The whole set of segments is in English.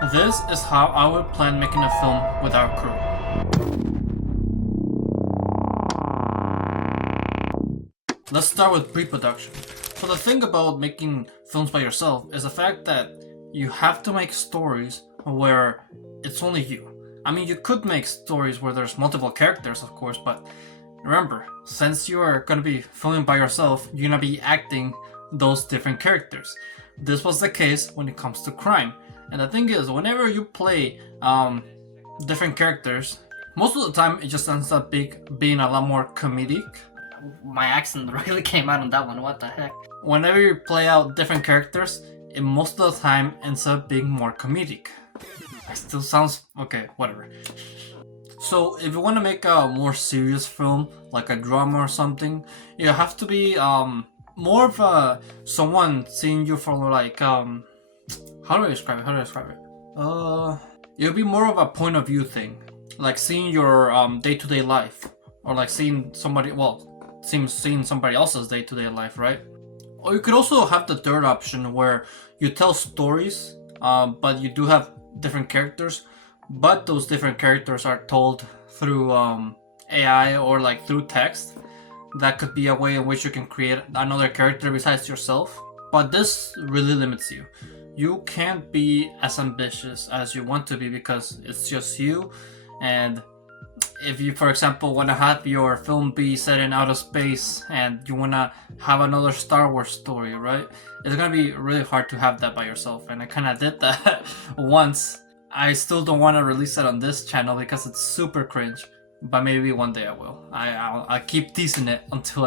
This is how I would plan making a film with our crew. Let's start with pre-production. So the thing about making films by yourself is the fact that you have to make stories where it's only you. I mean, you could make stories where there's multiple characters, of course, but remember, since you are going to be filming by yourself, you're going to be acting those different characters. This was the case when it comes to crime. And the thing is, whenever you play different characters, most of the time it just ends up being a lot more comedic. My accent really came out on that one, what the heck. Whenever you play out different characters, it most of the time ends up being more comedic. It still sounds okay, whatever. So if you want to make a more serious film, like a drama or something, you have to be more of a someone seeing you for like how do I describe it? It'll be more of a point of view thing, like seeing your day-to-day life, or like seeing somebody seeing somebody else's day-to-day life, right? Or you could also have the third option where you tell stories, but you do have different characters, but those different characters are told through AI or like through text. That could be a way in which you can create another character besides yourself. But this really limits you. You can't be as ambitious as you want to be because it's just you. And if you, for example, want to have your film be set in outer space and you want to have another Star Wars story, right? It's going to be really hard to have that by yourself. And I kind of did that once. I still don't want to release it on this channel because it's super cringe, but maybe one day I will. I keep teasing it until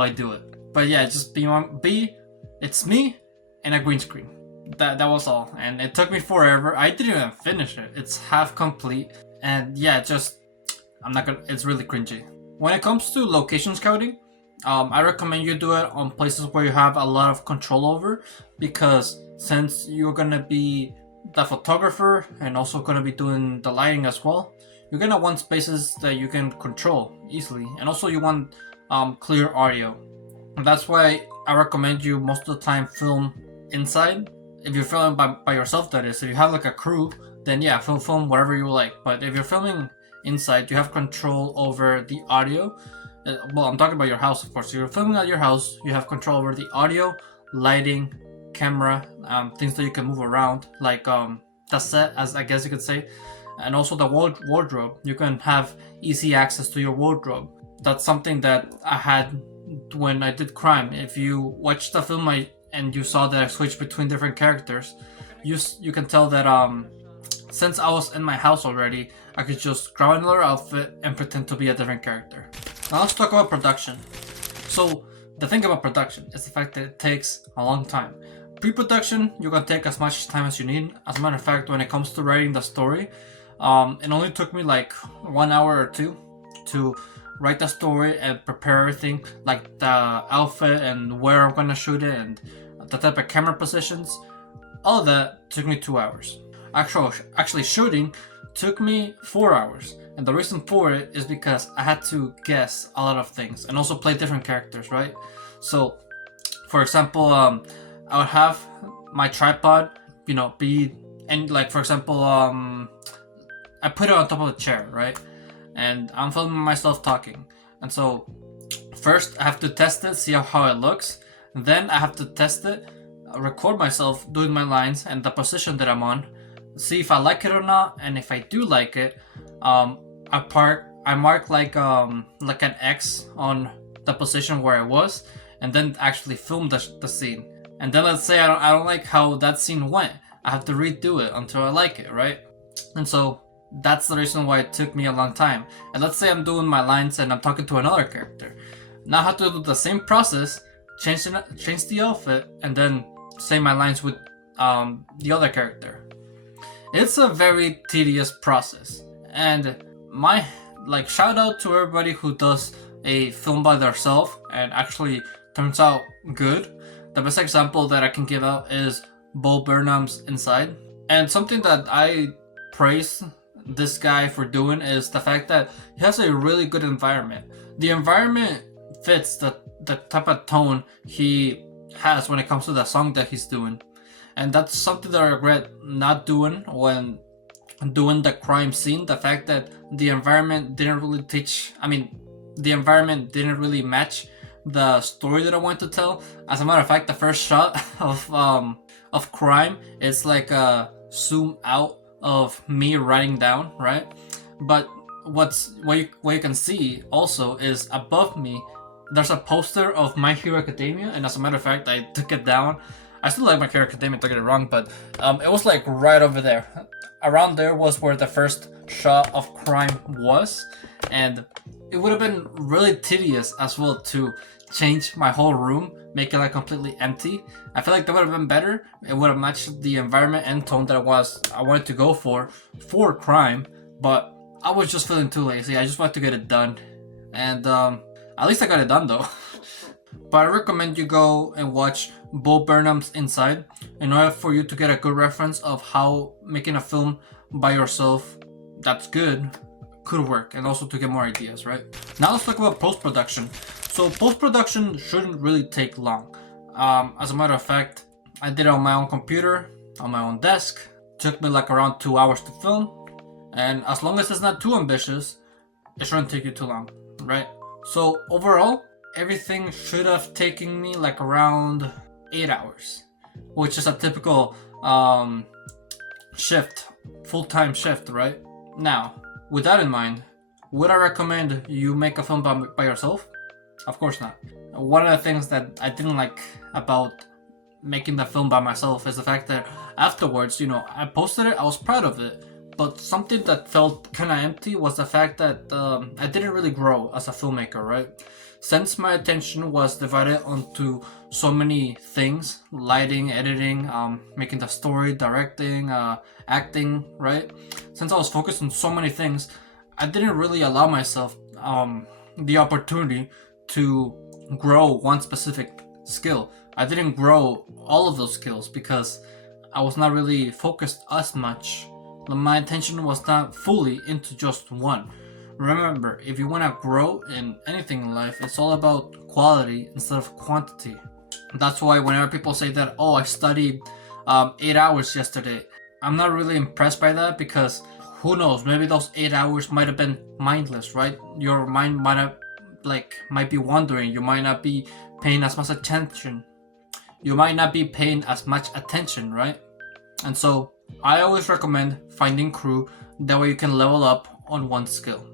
I do it. But yeah, just it's me and a green screen. That was all, and it took me forever. I didn't even finish it. It's half complete, and yeah, it's really cringy. When it comes to location scouting, I recommend you do it on places where you have a lot of control over, because since you're gonna be the photographer and also gonna be doing the lighting as well, you're gonna want spaces that you can control easily, and also you want clear audio. And that's why I recommend you most of the time film inside. If you're filming by yourself, that is. If you have like a crew, then yeah, film whatever you like. But if you're filming inside, you have control over the audio. Well, I'm talking about your house, of course. If you're filming at your house, you have control over the audio, lighting, camera, things that you can move around, like the set, as I guess you could say, and also the wardrobe. You can have easy access to your wardrobe. That's something that I had when I did crime. If you watched the film and you saw that I switched between different characters, you can tell that since I was in my house already, I could just grab another outfit and pretend to be a different character. Now let's talk about production. So the thing about production is the fact that it takes a long time. Pre-production, you can take as much time as you need. As a matter of fact, when it comes to writing the story, it only took me like 1 hour or two to write the story and prepare everything, like the outfit and where I'm gonna shoot it and the type of camera positions. All of that took me 2 hours. Actually shooting took me 4 hours, and the reason for it is because I had to guess a lot of things and also play different characters, right? So, for example, I would have my tripod, be, and like for example, I put it on top of the chair, right? And I'm filming myself talking, and so first I have to test it, see how it looks. Then I have to test it, record myself doing my lines and the position that I'm on, see if I like it or not, and if I do like it, I mark like an X on the position where I was, and then actually film the scene. And then let's say I don't like how that scene went, I have to redo it until I like it, right? And so that's the reason why it took me a long time. And let's say I'm doing my lines and I'm talking to another character. Now I have to do the same process, change the outfit, and then say my lines with the other character. It's a very tedious process, and my shout out to everybody who does a film by themselves and actually turns out good. The best example that I can give out is Bo Burnham's Inside, and something that I praise this guy for doing is the fact that he has a really good environment. The environment fits the type of tone he has when it comes to the song that he's doing. and that's something that I regret not doing when doing the crime scene. The fact that the environment didn't really the environment didn't really match the story that I wanted to tell. As a matter of fact, the first shot of crime is like a zoom out of me writing down, right? But what you can see also is above me there's a poster of My Hero Academia, and as a matter of fact, I took it down. I still like My Hero Academia, don't get it wrong, but it was like right over there. Around there was where the first shot of crime was, and it would have been really tedious as well to change my whole room, make it like completely empty. I feel like that would have been better. It would have matched the environment and tone that I wanted to go for crime, but I was just feeling too lazy. I just wanted to get it done, and at least I got it done though. But I recommend you go and watch Bo Burnham's Inside in order for you to get a good reference of how making a film by yourself that's good could work, and also to get more ideas, right? Now let's talk about post-production. So post-production shouldn't really take long. As a matter of fact, I did it on my own computer, on my own desk. It took me like around 2 hours to film, and as long as it's not too ambitious, it shouldn't take you too long, right? So overall, everything should have taken me like around 8 hours, which is a typical shift, full-time shift, right? Now, with that in mind, would I recommend you make a film by yourself? Of course not. One of the things that I didn't like about making the film by myself is the fact that afterwards, I posted it, I was proud of it, but something that felt kind of empty was the fact that I didn't really grow as a filmmaker, right? Since my attention was divided onto so many things, lighting, editing, making the story, directing, acting, right? Since I was focused on so many things, I didn't really allow myself the opportunity to grow one specific skill. I didn't grow all of those skills because I was not really focused as much. My attention was not fully into just one. Remember, if you want to grow in anything in life, it's all about quality instead of quantity. That's why whenever people say that, oh, I studied 8 hours yesterday, I'm not really impressed by that, because who knows, maybe those 8 hours might have been mindless, right? Your mind might be wandering. You might not be paying as much attention. Right? And so I always recommend finding crew. That way you can level up on one skill.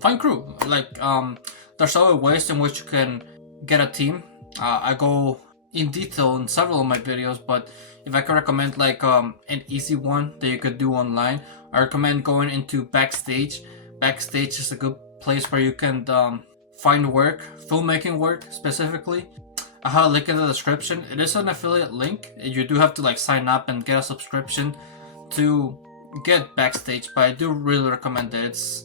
Find crew. There's other ways in which you can get a team. I go in detail in several of my videos, but if I could recommend an easy one that you could do online, I recommend going into Backstage. Backstage is a good place where you can find work, filmmaking work specifically. I have a link in the description. It is an affiliate link. You do have to sign up and get a subscription to get Backstage, but I do really recommend it. It's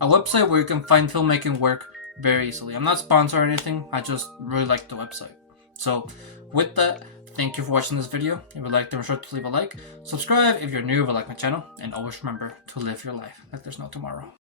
a website where you can find filmmaking work very easily. I'm not sponsored or anything, I just really like the website. So with that, thank you for watching this video. If you liked it, be sure to leave a like. Subscribe if you're new, if you like my channel, and always remember to live your life like there's no tomorrow.